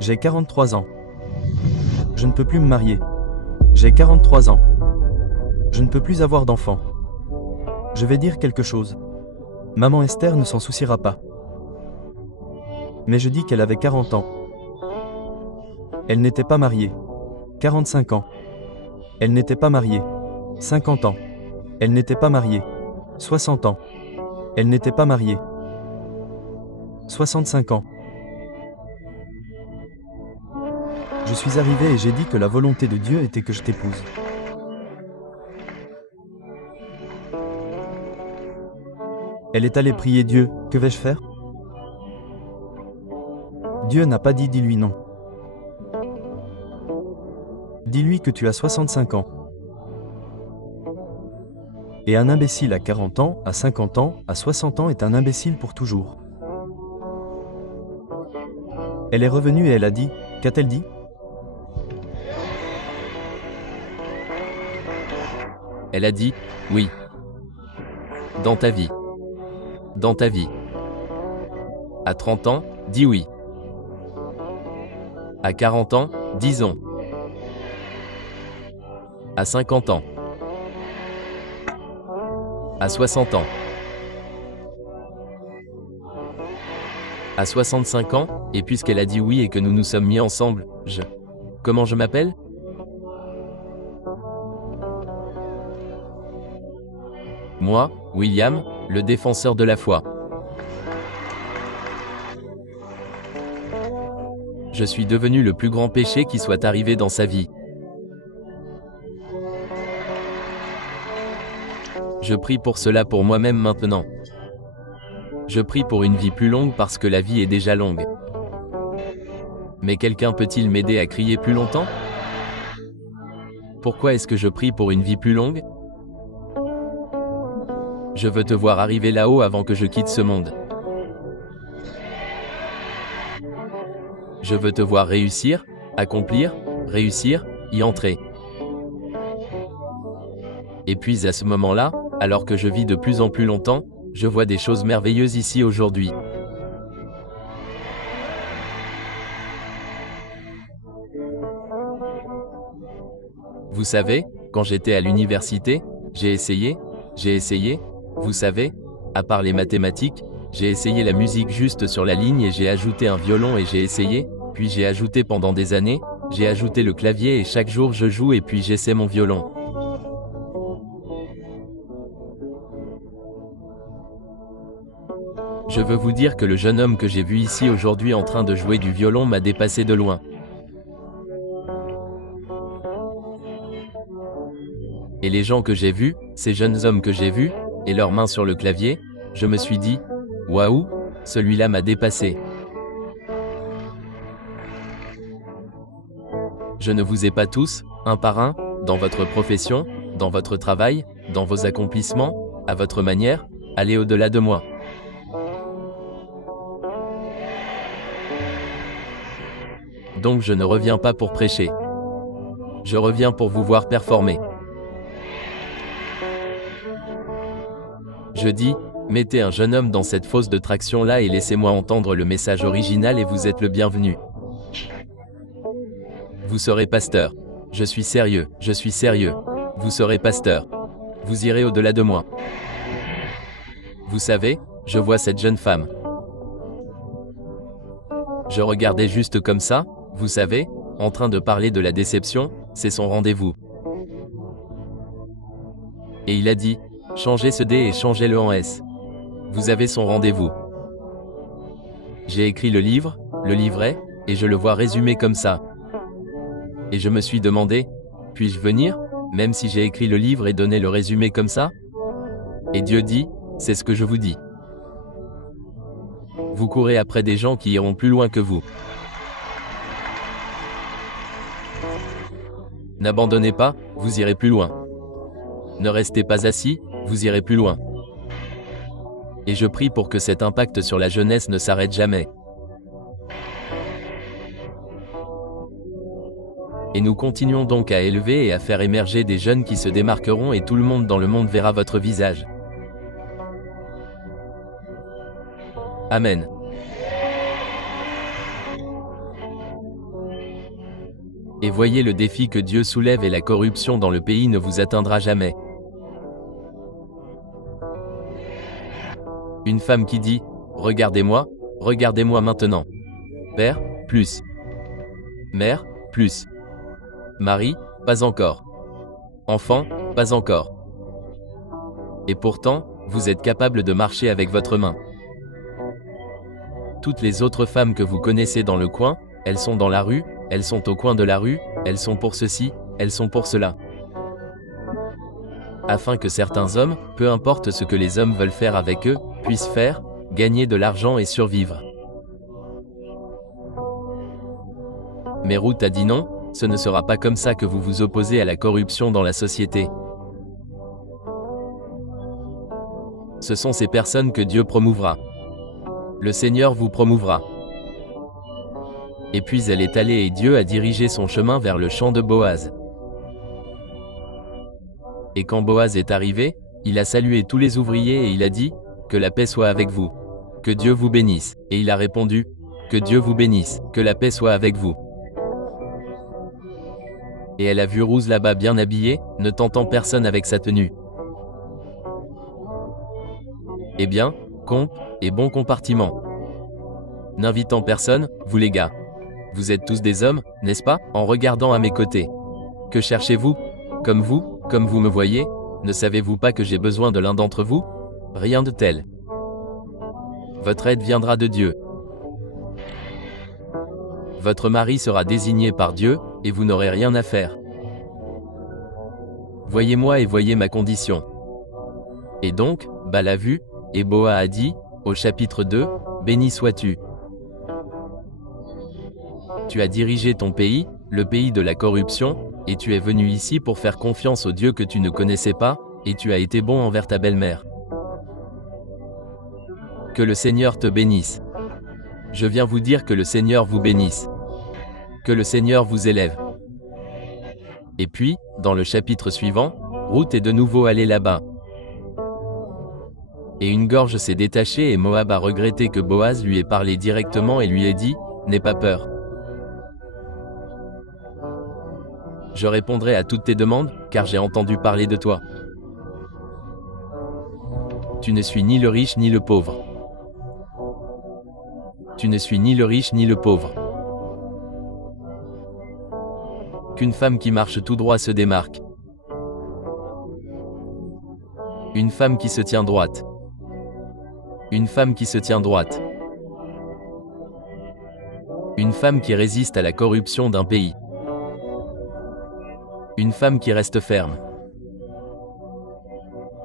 J'ai 43 ans. Je ne peux plus me marier. J'ai 43 ans. Je ne peux plus avoir d'enfants. Je vais dire quelque chose. Maman Esther ne s'en souciera pas. Mais je dis qu'elle avait 40 ans. Elle n'était pas mariée. 45 ans. Elle n'était pas mariée. 50 ans. Elle n'était pas mariée. 60 ans. Elle n'était pas mariée. 65 ans. Je suis arrivé et j'ai dit que la volonté de Dieu était que je t'épouse. Elle est allée prier Dieu, que vais-je faire? Dieu n'a pas dit dis-lui non. Dis-lui que tu as 65 ans. Et un imbécile à 40 ans, à 50 ans, à 60 ans est un imbécile pour toujours. Elle est revenue et elle a dit, qu'a-t-elle dit? Elle a dit, oui. Dans ta vie. Dans ta vie. À 30 ans, dis oui. À 40 ans, disons. À 50 ans. À 60 ans. À 65 ans, et puisqu'elle a dit oui et que nous nous sommes mis ensemble, Comment je m'appelle? Moi, William, le défenseur de la foi. Je suis devenu le plus grand péché qui soit arrivé dans sa vie. Je prie pour cela pour moi-même maintenant. Je prie pour une vie plus longue parce que la vie est déjà longue. Mais quelqu'un peut-il m'aider à crier plus longtemps? Pourquoi est-ce que je prie pour une vie plus longue? Je veux te voir arriver là-haut avant que je quitte ce monde. Je veux te voir réussir, accomplir, réussir, y entrer. Et puis à ce moment-là, alors que je vis de plus en plus longtemps, je vois des choses merveilleuses ici aujourd'hui. Vous savez, quand j'étais à l'université, j'ai essayé, vous savez, à part les mathématiques, j'ai essayé la musique juste sur la ligne et j'ai ajouté un violon et j'ai essayé, puis j'ai ajouté pendant des années, j'ai ajouté le clavier et chaque jour je joue et puis j'essaie mon violon. Je veux vous dire que le jeune homme que j'ai vu ici aujourd'hui en train de jouer du violon m'a dépassé de loin. Et les gens que j'ai vus, ces jeunes hommes que j'ai vus, et leurs mains sur le clavier, je me suis dit, waouh, celui-là m'a dépassé. Je ne vous ai pas tous, un par un, dans votre profession, dans votre travail, dans vos accomplissements, à votre manière, allez au-delà de moi. Donc je ne reviens pas pour prêcher. Je reviens pour vous voir performer. Je dis, mettez un jeune homme dans cette fosse de traction-là et laissez-moi entendre le message original et vous êtes le bienvenu. Vous serez pasteur. Je suis sérieux, je suis sérieux. Vous serez pasteur. Vous irez au-delà de moi. Vous savez, je vois cette jeune femme. Je regardais juste comme ça, vous savez, en train de parler de la déception, c'est son rendez-vous. Et il a dit, changez ce D et changez-le en S. Vous avez son rendez-vous. J'ai écrit le livre, le livret, et je le vois résumé comme ça. Et je me suis demandé, puis-je venir, même si j'ai écrit le livre et donné le résumé comme ça? Et Dieu dit, c'est ce que je vous dis. Vous courez après des gens qui iront plus loin que vous. N'abandonnez pas, vous irez plus loin. Ne restez pas assis, vous irez plus loin. Et je prie pour que cet impact sur la jeunesse ne s'arrête jamais. Et nous continuons donc à élever et à faire émerger des jeunes qui se démarqueront et tout le monde dans le monde verra votre visage. Amen. Et voyez le défi que Dieu soulève et la corruption dans le pays ne vous atteindra jamais. Une femme qui dit « regardez-moi maintenant. Père, plus. Mère, plus. Mari, pas encore. Enfant, pas encore. Et pourtant, vous êtes capable de marcher avec votre main. Toutes les autres femmes que vous connaissez dans le coin, elles sont dans la rue, elles sont au coin de la rue, elles sont pour ceci, elles sont pour cela. Afin que certains hommes, peu importe ce que les hommes veulent faire avec eux, puissent faire, gagner de l'argent et survivre. Mais Ruth a dit non, ce ne sera pas comme ça que vous vous opposez à la corruption dans la société. Ce sont ces personnes que Dieu promouvra. Le Seigneur vous promouvra. Et puis elle est allée et Dieu a dirigé son chemin vers le champ de Boaz. Et quand Boaz est arrivé, il a salué tous les ouvriers et il a dit, « Que la paix soit avec vous. Que Dieu vous bénisse. » Et il a répondu, « Que Dieu vous bénisse. Que la paix soit avec vous. » Et elle a vu Ruth là-bas bien habillée, ne tentant personne avec sa tenue. Eh bien, et bon compartiment. N'invitant personne, vous les gars. Vous êtes tous des hommes, n'est-ce pas, en regardant à mes côtés. Que cherchez-vous? Comme vous me voyez, ne savez-vous pas que j'ai besoin de l'un d'entre vous? Rien de tel. Votre aide viendra de Dieu. Votre mari sera désigné par Dieu, et vous n'aurez rien à faire. Voyez-moi et voyez ma condition. Et donc, Baal a vu, et Boaz a dit, au chapitre 2, « Béni sois-tu. Tu as dirigé ton pays, le pays de la corruption, et tu es venu ici pour faire confiance au Dieu que tu ne connaissais pas, et tu as été bon envers ta belle-mère. Que le Seigneur te bénisse. Je viens vous dire que le Seigneur vous bénisse. Que le Seigneur vous élève. » Et puis, dans le chapitre suivant, Ruth est de nouveau allée là-bas. Et une gorge s'est détachée et Moab a regretté que Boaz lui ait parlé directement et lui ait dit, « N'aie pas peur. Je répondrai à toutes tes demandes, car j'ai entendu parler de toi. Tu ne suis ni le riche ni le pauvre. Tu ne suis ni le riche ni le pauvre. Qu'une femme qui marche tout droit se démarque. Une femme qui se tient droite. Une femme qui se tient droite. Une femme qui résiste à la corruption d'un pays. Une femme qui reste ferme.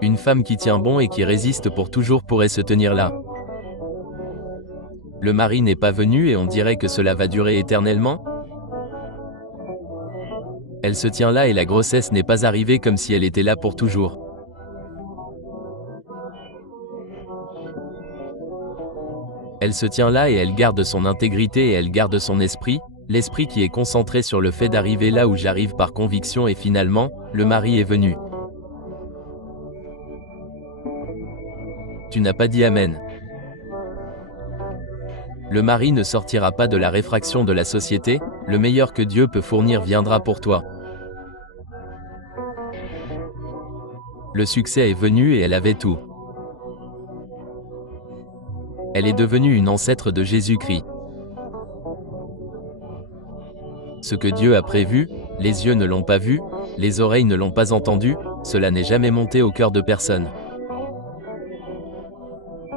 Une femme qui tient bon et qui résiste pour toujours pourrait se tenir là. Le mari n'est pas venu et on dirait que cela va durer éternellement. Elle se tient là et la grossesse n'est pas arrivée comme si elle était là pour toujours. Elle se tient là et elle garde son intégrité et elle garde son esprit, l'esprit qui est concentré sur le fait d'arriver là où j'arrive par conviction et finalement, le mari est venu. Tu n'as pas dit Amen. Le mari ne sortira pas de la réfraction de la société, le meilleur que Dieu peut fournir viendra pour toi. Le succès est venu et elle avait tout. Elle est devenue une ancêtre de Jésus-Christ. Ce que Dieu a prévu, les yeux ne l'ont pas vu, les oreilles ne l'ont pas entendu, cela n'est jamais monté au cœur de personne.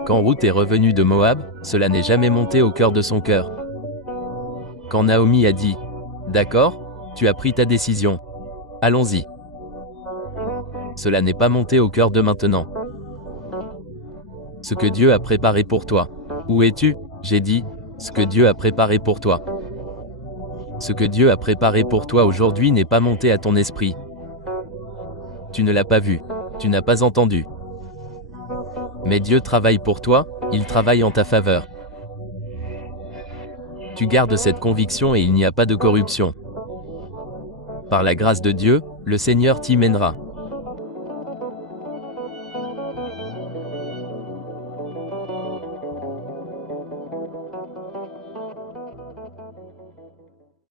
Quand Ruth est revenue de Moab, cela n'est jamais monté au cœur de son cœur. Quand Naomi a dit « D'accord, tu as pris ta décision. Allons-y. » Cela n'est pas monté au cœur de maintenant. Ce que Dieu a préparé pour toi. Où es-tu? J'ai dit, ce que Dieu a préparé pour toi. Ce que Dieu a préparé pour toi aujourd'hui n'est pas monté à ton esprit. Tu ne l'as pas vu. Tu n'as pas entendu. Mais Dieu travaille pour toi, il travaille en ta faveur. Tu gardes cette conviction et il n'y a pas de corruption. Par la grâce de Dieu, le Seigneur t'y mènera.